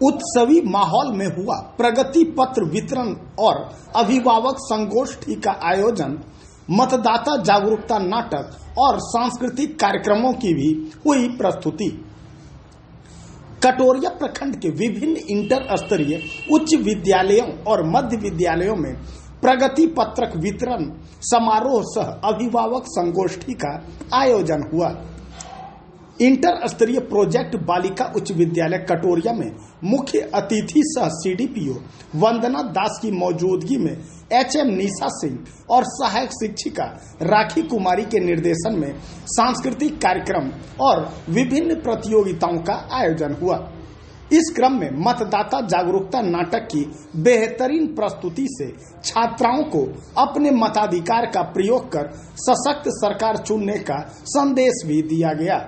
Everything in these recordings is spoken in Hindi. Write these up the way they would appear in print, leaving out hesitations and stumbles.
उत्सवी माहौल में हुआ प्रगति पत्र वितरण और अभिभावक संगोष्ठी का आयोजन, मतदाता जागरूकता नाटक और सांस्कृतिक कार्यक्रमों की भी हुई प्रस्तुति। कटोरिया प्रखंड के विभिन्न इंटर स्तरीय उच्च विद्यालयों और मध्य विद्यालयों में प्रगति पत्रक वितरण समारोह सह अभिभावक संगोष्ठी का आयोजन हुआ। इंटर स्तरीय प्रोजेक्ट बालिका उच्च विद्यालय कटोरिया में मुख्य अतिथि सह सीडीपीओ वंदना दास की मौजूदगी में एचएम निशा सिंह और सहायक शिक्षिका राखी कुमारी के निर्देशन में सांस्कृतिक कार्यक्रम और विभिन्न प्रतियोगिताओं का आयोजन हुआ। इस क्रम में मतदाता जागरूकता नाटक की बेहतरीन प्रस्तुति से छात्राओं को अपने मताधिकार का प्रयोग कर सशक्त सरकार चुनने का संदेश भी दिया गया।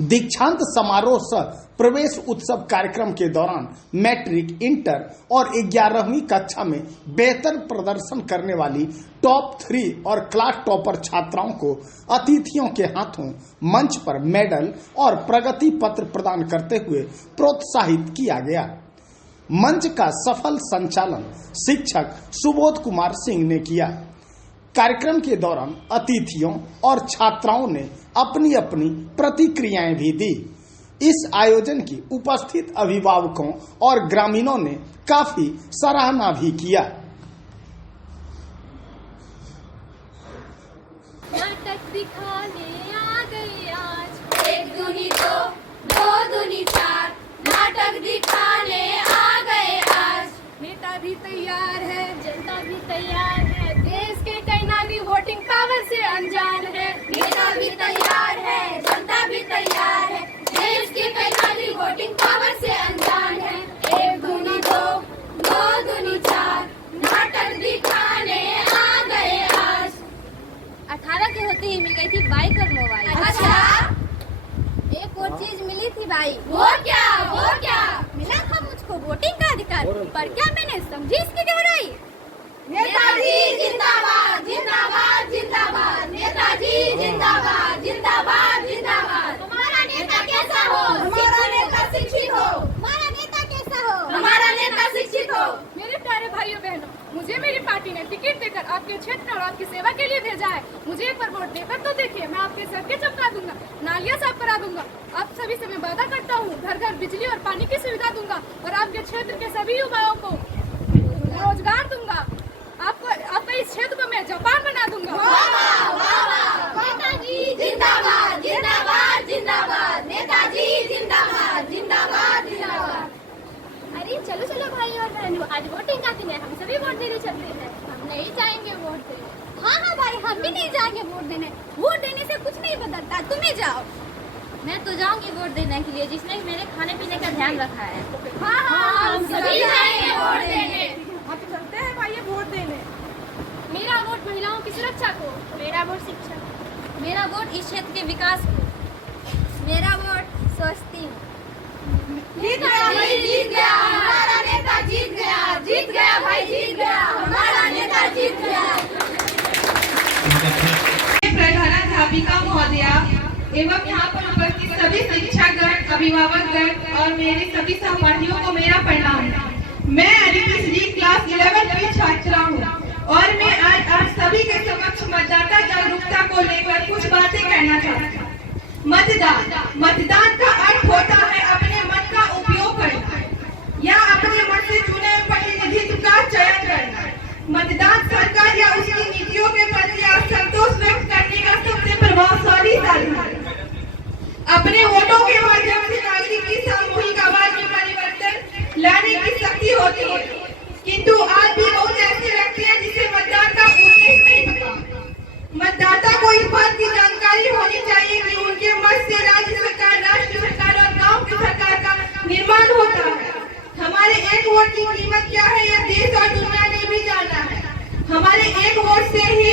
दीक्षांत समारोह सह प्रवेश उत्सव कार्यक्रम के दौरान मैट्रिक, इंटर और 11वीं कक्षा में बेहतर प्रदर्शन करने वाली टॉप 3 और क्लास टॉपर छात्राओं को अतिथियों के हाथों मंच पर मेडल और प्रगति पत्र प्रदान करते हुए प्रोत्साहित किया गया। मंच का सफल संचालन शिक्षक सुबोध कुमार सिंह ने किया। कार्यक्रम के दौरान अतिथियों और छात्राओं ने अपनी अपनी प्रतिक्रियाएं भी दी। इस आयोजन की उपस्थित अभिभावकों और ग्रामीणों ने काफी सराहना भी किया। नाटक दिखाने आ गए आज, 1 दूनी 2, 2 दूनी 4, नाटक दिखाने आ गए आज। नेता भी तैयार है, जनता भी तैयार है, देश के कई नागरिक वोटिंग पावर से अनजान है। नेता भी तैयार है, जनता भी तैयार है, देश के कई नागरिक वोटिंग पावर से अनजान है। 1 दूनी 2, 2 दूनी 4, नाटक दिखाने आ गए आज। 18 के होते ही मिल गई थी बाइक और मोबाइल। अच्छा, एक और चीज मिली थी भाई। वो क्या? वो क्या मिला था मुझको? वोटिंग का अधिकार। पर क्या मैंने समझी इसकी गहराई? नेताजी जिंदाबाद, जिंदाबाद, जिंदाबाद, नेताजी जिंदाबाद, जिंदाबाद, जिंदाबाद। हमारा नेता कैसा हो? हमारा नेता शिक्षित हो। हमारा नेता कैसा हो? हमारा नेता शिक्षित हो। मेरे प्यारे भाइयों बहनों, मुझे मेरी पार्टी ने टिकट देकर आपके क्षेत्र और आपकी सेवा के लिए भेजा है। मुझे एक बार वोट देकर तो देखिए, मैं आपके सड़कें चमका दूंगा, नालियां साफ करा दूंगा। आप सभी से मैं वादा करता हूँ, घर घर बिजली और पानी की सुविधा दूंगा और आपके क्षेत्र के सभी युवाओं को रोजगार दूंगा। आपका इस क्षेत्र को मैं जापान बना दूंगा। नेताजी जिंदाबाद, जिंदाबाद, जिंदाबाद, नेताजी जिंदाबाद, जिंदाबाद, जिंदाबाद। अरे चलो चलो भाई और बहनों, आज वोटिंग का दिन है, हम सभी वोट देने चलते हैं। हम नहीं जाएंगे वोट देने। हाँ हाँ भाई, हम भी नहीं जाएंगे वोट देने। वोट देने से कुछ नहीं बदलता, तुम ही जाओ। मैं तो जाऊंगी वोट देने के लिए, जिसने मेरे खाने पीने का ध्यान रखा है। हाँ हाँ, हम सभी जाएंगे वोट देने। आप चलते हैं भाई वोट देने। मेरा वोट महिलाओं की सुरक्षा को, मेरा वोट शिक्षा, मेरा वोट इस क्षेत्र के विकास को, मेरा वोट स्वस्ति। जीत गया भाई, जीत गया, हमारा नेता जीत गया, जीत गया भाई, जीत गया, हमारा नेता जीत गया। प्रधानाध्यापिका महोदया एवं यहाँ पर उपस्थित सभी शिक्षकगण, अभिभावकगण और मेरे सभी सहपाठियों को मेरा प्रणाम। मैं एलपीएसडी क्लास 11 की छात्रा हूँ और मैं आज आप सभी के समक्ष मतदाता जागरूकता को लेकर कुछ बातें कहना चाहती हूँ। मतदान का अर्थ होता है अपने मन का उपयोग करना या अपने मन से चुने प्रतिनिधित्व का चयन करना। मतदान सरकार या उसकी नीतियों के प्रति असंतोष व्यक्त करने का सबसे प्रभावशाली साधन है। अपने वोटों के माध्यम से नागरिक की सामूहिक आवाज में परिवर्तन लाने की शक्ति होती है, किंतु आज भी बहुत ऐसे व्यक्ति हैं जिसे मतदान का उद्देश्य नहीं पता। मतदाता को इस बात की जानकारी होनी चाहिए कि उनके मत से राज्य सरकार, राष्ट्र सरकार और गांव की सरकार का निर्माण होता है। हमारे एक वोट की कीमत क्या है यह देश और दुनिया ने भी जाना है। हमारे एक वोट से ही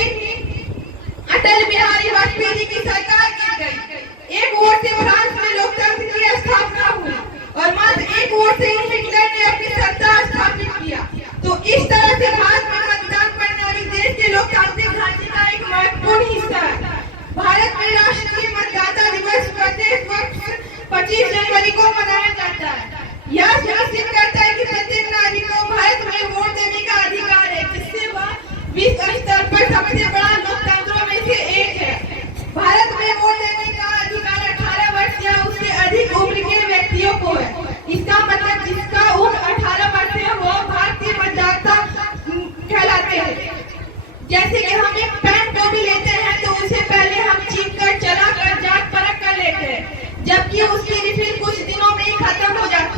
अटल बिहारी वाजपेयी जी की सरकार गिर गई। एक वोट से फ्रांस में लोकतंत्र की स्थापना हुई और मात्र एक वोट से ही हिटलर ने अपनी सत्ता स्थापित किया। तो इस तरह से भारत में मतदान प्रणाली देश के लोकतांत्रिक ढांचे का एक महत्वपूर्ण हिस्सा है। भारत में राष्ट्रीय मतदाता दिवस प्रत्येक वर्ष 25 जनवरी को मनाया जाता है।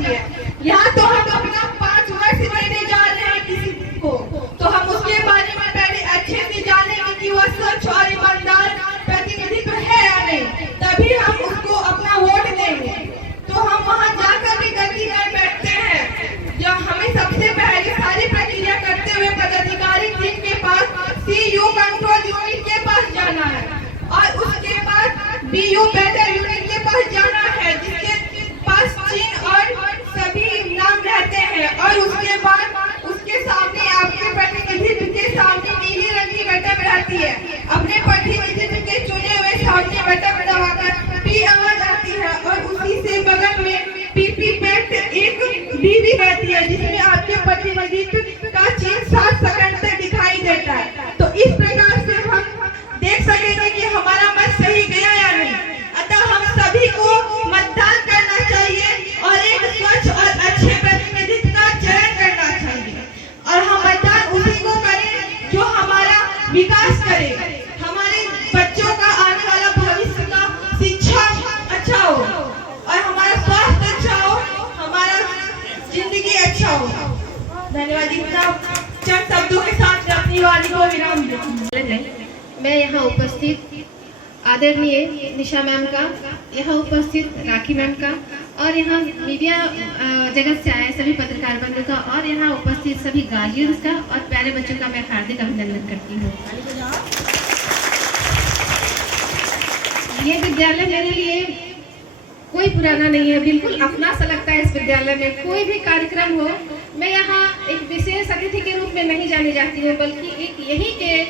है। यहाँ तो हम अपना 5 वर्ष देने जा रहे हैं किसी को, तो हम उसके बारे में पहले अच्छे से जानेंगे कि वह स्वच्छ और ईमानदार प्रतिनिधित्व है या नहीं, तभी हम उसको अपना वोट देंगे। तो हम वहाँ जाकर भी गलती कर बैठते हैं। जब हमें सबसे पहले सारी प्रक्रिया करते हुए पदाधिकारी टीम के पास CU कंट्रोल यूनिट के पास जाना है और उसके बाद BU बैटर यूनिट के पास जाना है, जिसके पास चिन्ह और सभी नाम रहते हैं। और उसके बाद उसके सामने आपके प्रतिनिधित्व के सामने नीली रंग की बटन रहती है। अपने प्रतिनिधित्व के चुने हुए सामने बटन दबाकर P आवाज आती है और उसी से बगल में PP पैट एक DD रहती है, जिसमें आपके प्रतिनिधित्व का चिन्ह 7 सेकंड तक दिखाई देता है। तो इस प्रकार से हम देख सकेंगे कि हमारा मत सही गया या नहीं। अतः हम सभी को मतदान करना चाहिए और एक स्वच्छ और अच्छे प्रतिनिधित्व का चयन करना चाहिए। और हम मतदान उसी को करें जो हमारा विकास करे, हमारे बच्चों का आने वाला भविष्य का शिक्षा अच्छा हो और हमारा स्वास्थ्य अच्छा हो, हमारा जिंदगी अच्छा हो। धन्यवाद। इतना चंद शब्दों के साथ मैं अपनी वाणी को विराम देती हूँ। मैं यहाँ उपस्थित आदरणीय निशा मैम का, यहाँ उपस्थित राखी मैम का और यहाँ मीडिया जगत से आए सभी पत्रकार बंधु का और यहाँ उपस्थित सभी गार्जियंस का और प्यारे बच्चों का मैं हार्दिक अभिनंदन करती हूँ। ये विद्यालय मेरे लिए कोई पुराना नहीं है, बिल्कुल अपना सा लगता है। इस विद्यालय में कोई भी कार्यक्रम हो, मैं यहाँ एक विशेष अतिथि के रूप में नहीं जानी जाती हूँ, बल्कि एक यही के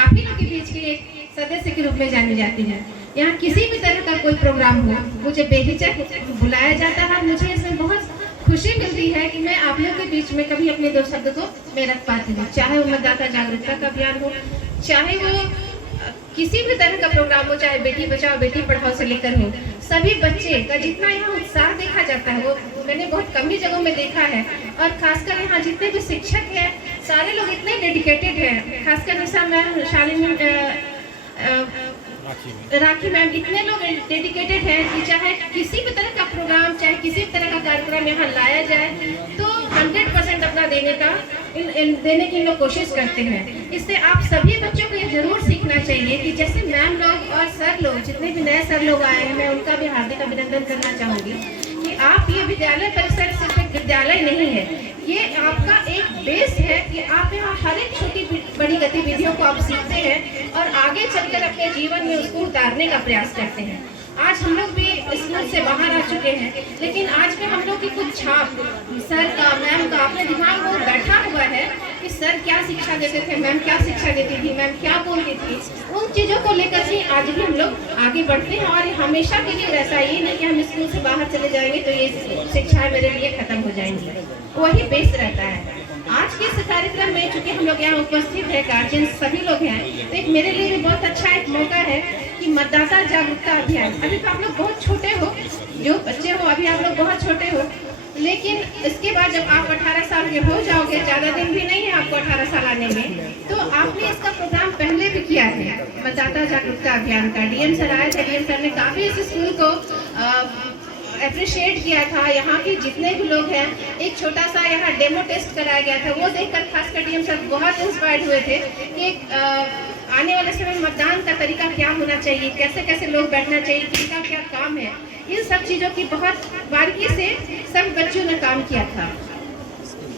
आप ही लोग के बीच के एक सदस्य के रूप में जानी जाती है। यहाँ किसी भी तरह का कोई प्रोग्राम हो, मुझे बेहिचक बुलाया जाता है। मुझे इसमें बहुत खुशी मिलती है कि मैं आप लोग के बीच में कभी अपने 2 शब्द को मैं रख पाती हूँ। चाहे वो मतदाता जागरूकता का अभियान हो, चाहे वो किसी भी तरह का प्रोग्राम हो, चाहे बेटी बचाओ बेटी पढ़ाओ से लेकर हो, सभी बच्चे का जितना यहाँ उत्साह देखा जाता है वो मैंने बहुत कम ही जगहों में देखा है। और खासकर यहाँ जितने भी शिक्षक हैं सारे लोग इतने डेडिकेटेड हैं, खासकर निशा मैम, शालिनी, राखी मैम, इतने लोग डेडिकेटेड हैं कि चाहे किसी भी तरह का प्रोग्राम, चाहे किसी भी तरह का कार्यक्रम यहाँ लाया जाए तो 100% अपना देने की लोग कोशिश करते हैं। इससे आप सभी बच्चों को ये जरूर सीखना चाहिए कि जैसे मैम लोग और सर लोग, जितने भी नए सर लोग आए हैं, मैं उनका भी हार्दिक अभिनंदन करना चाहूँगी कि आप ये विद्यालय परिसर सिर्फ एक विद्यालय नहीं है, ये आपका एक बेस है कि आप यहाँ हर एक छोटी बड़ी गतिविधियों को आप सीखते हैं और आगे चलकर अपने जीवन में उसको उतारने का प्रयास करते हैं। आज हम लोग भी स्कूल से बाहर आ चुके हैं, लेकिन आज में हम लोग की कुछ छाप सर का, मैम का अपने दिमाग में बैठा हुआ है कि सर क्या शिक्षा देते थे, मैम क्या शिक्षा देती थी, मैम क्या बोलती थी। उन चीज़ों को लेकर ही आज भी हम लोग आगे बढ़ते हैं और हमेशा के लिए ऐसा ही नहीं कि हम स्कूल से बाहर चले जाएंगे तो ये शिक्षाएं मेरे लिए खत्म हो जाएंगी, वही बेस रहता है। आज के इस कार्यक्रम में चूंकि हम लोग यहाँ उपस्थित है, गार्जियन सभी लोग हैं, तो एक मेरे लिए भी बहुत अच्छा एक मौका है कि मतदाता जागरूकता अभियान। अभी तो आप लोग बहुत छोटे हो, जो बच्चे हो अभी आप लोग बहुत छोटे हो, लेकिन इसके बाद जब आप 18 साल के हो जाओगे, ज़्यादा दिन भी नहीं है आपको 18 साल आने में, तो आपने इसका प्रोग्राम पहले भी किया है मतदाता जागरूकता अभियान का। DM सर आए थे, DM सर ने काफ़ी इस स्कूल को अप्रिशिएट किया था। यहाँ के जितने भी लोग हैं, एक छोटा सा यहाँ डेमो टेस्ट कराया गया था, वो देखकर खासकर DM सर बहुत इंस्पायर्ड हुए थे कि आने वाले समय में मतदान का तरीका क्या होना चाहिए, कैसे कैसे लोग बैठना चाहिए, किसका क्या काम है, इन सब चीज़ों की बहुत बारीकी से सब बच्चों ने काम किया था।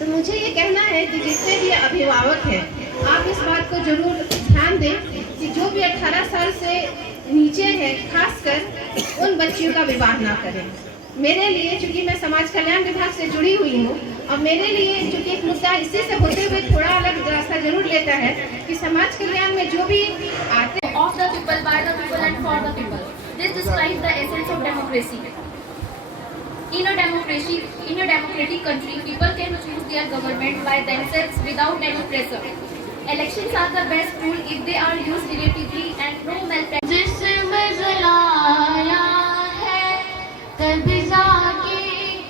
तो मुझे ये कहना है कि जितने भी अभिभावक हैं, आप इस बात को जरूर ध्यान दें कि जो भी 18 साल से नीचे है, खासकर उन बच्चियों का विवाह ना करें। मेरे लिए, चूंकि मैं समाज कल्याण विभाग से जुड़ी हुई हूँ, और मेरे लिए चूंकि एक मुद्दा इसी से होते हुए थोड़ा अलग रास्ता जरूर लेता है कि समाज कल्याण में जो भी आते हैं, Of the people, by the people and for the people. This describes the essence of democracy. In a democratic country, people can choose their government by themselves without any pressure. Elections are the best tool if they are used creatively and no malpractice. जिसमें जलाया है तभी जाके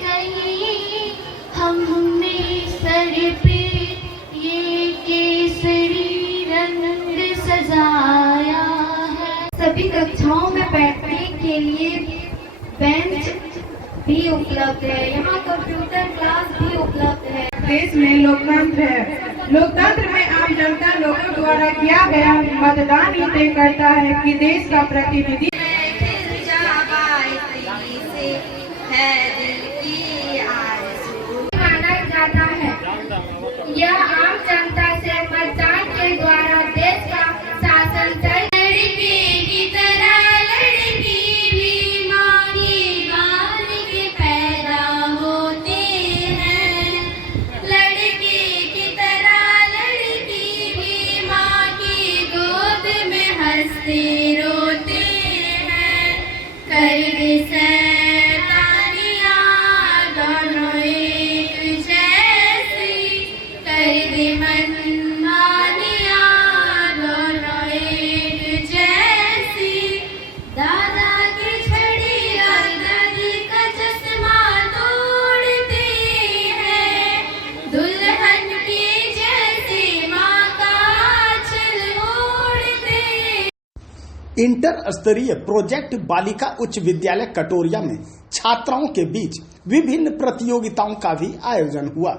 कहीं हमने सर पे ये केसरी रंग सजाया है। सभी कक्षाओं में बैठने के लिए बेंच भी उपलब्ध है। यहाँ कंप्यूटर देश में लोकतंत्र है। लोकतंत्र में आम जनता लोगों द्वारा किया गया मतदान ही तय करता है कि देश का प्रतिनिधि माना जाता है। यह आम जनता से मतदान के द्वारा देश का शासन तय। लड़के की तरह लड़की भी माँ की बाल के पैदा होते हैं। लड़के की तरह लड़की भी माँ की गोद में हंसते रोते हैं। कर इंटर स्तरीय प्रोजेक्ट बालिका उच्च विद्यालय कटोरिया में छात्राओं के बीच विभिन्न प्रतियोगिताओं का भी आयोजन हुआ।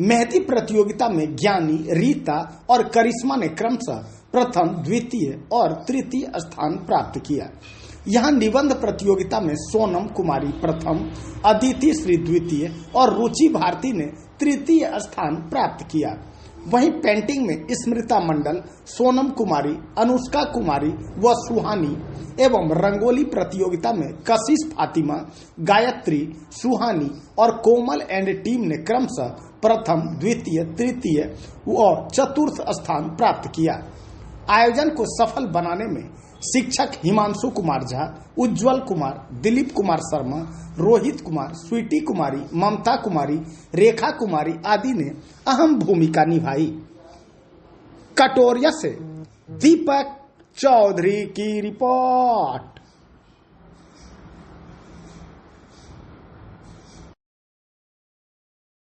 मेहंदी प्रतियोगिता में ज्ञानी, रीता और करिश्मा ने क्रमशः प्रथम, द्वितीय और तृतीय स्थान प्राप्त किया। यहाँ निबंध प्रतियोगिता में सोनम कुमारी प्रथम, अदिति श्री द्वितीय और रुचि भारती ने तृतीय स्थान प्राप्त किया। वहीं पेंटिंग में स्मृता मंडल, सोनम कुमारी, अनुष्का कुमारी व सुहानी एवं रंगोली प्रतियोगिता में कशिश फातिमा, गायत्री, सुहानी और कोमल एंड टीम ने क्रमशः प्रथम, द्वितीय, तृतीय और चतुर्थ स्थान प्राप्त किया। आयोजन को सफल बनाने में शिक्षक हिमांशु कुमार झा, उज्जवल कुमार, दिलीप कुमार शर्मा, रोहित कुमार, स्वीटी कुमारी, ममता कुमारी, रेखा कुमारी आदि ने अहम भूमिका निभाई। कटोरिया से दीपक चौधरी की रिपोर्ट।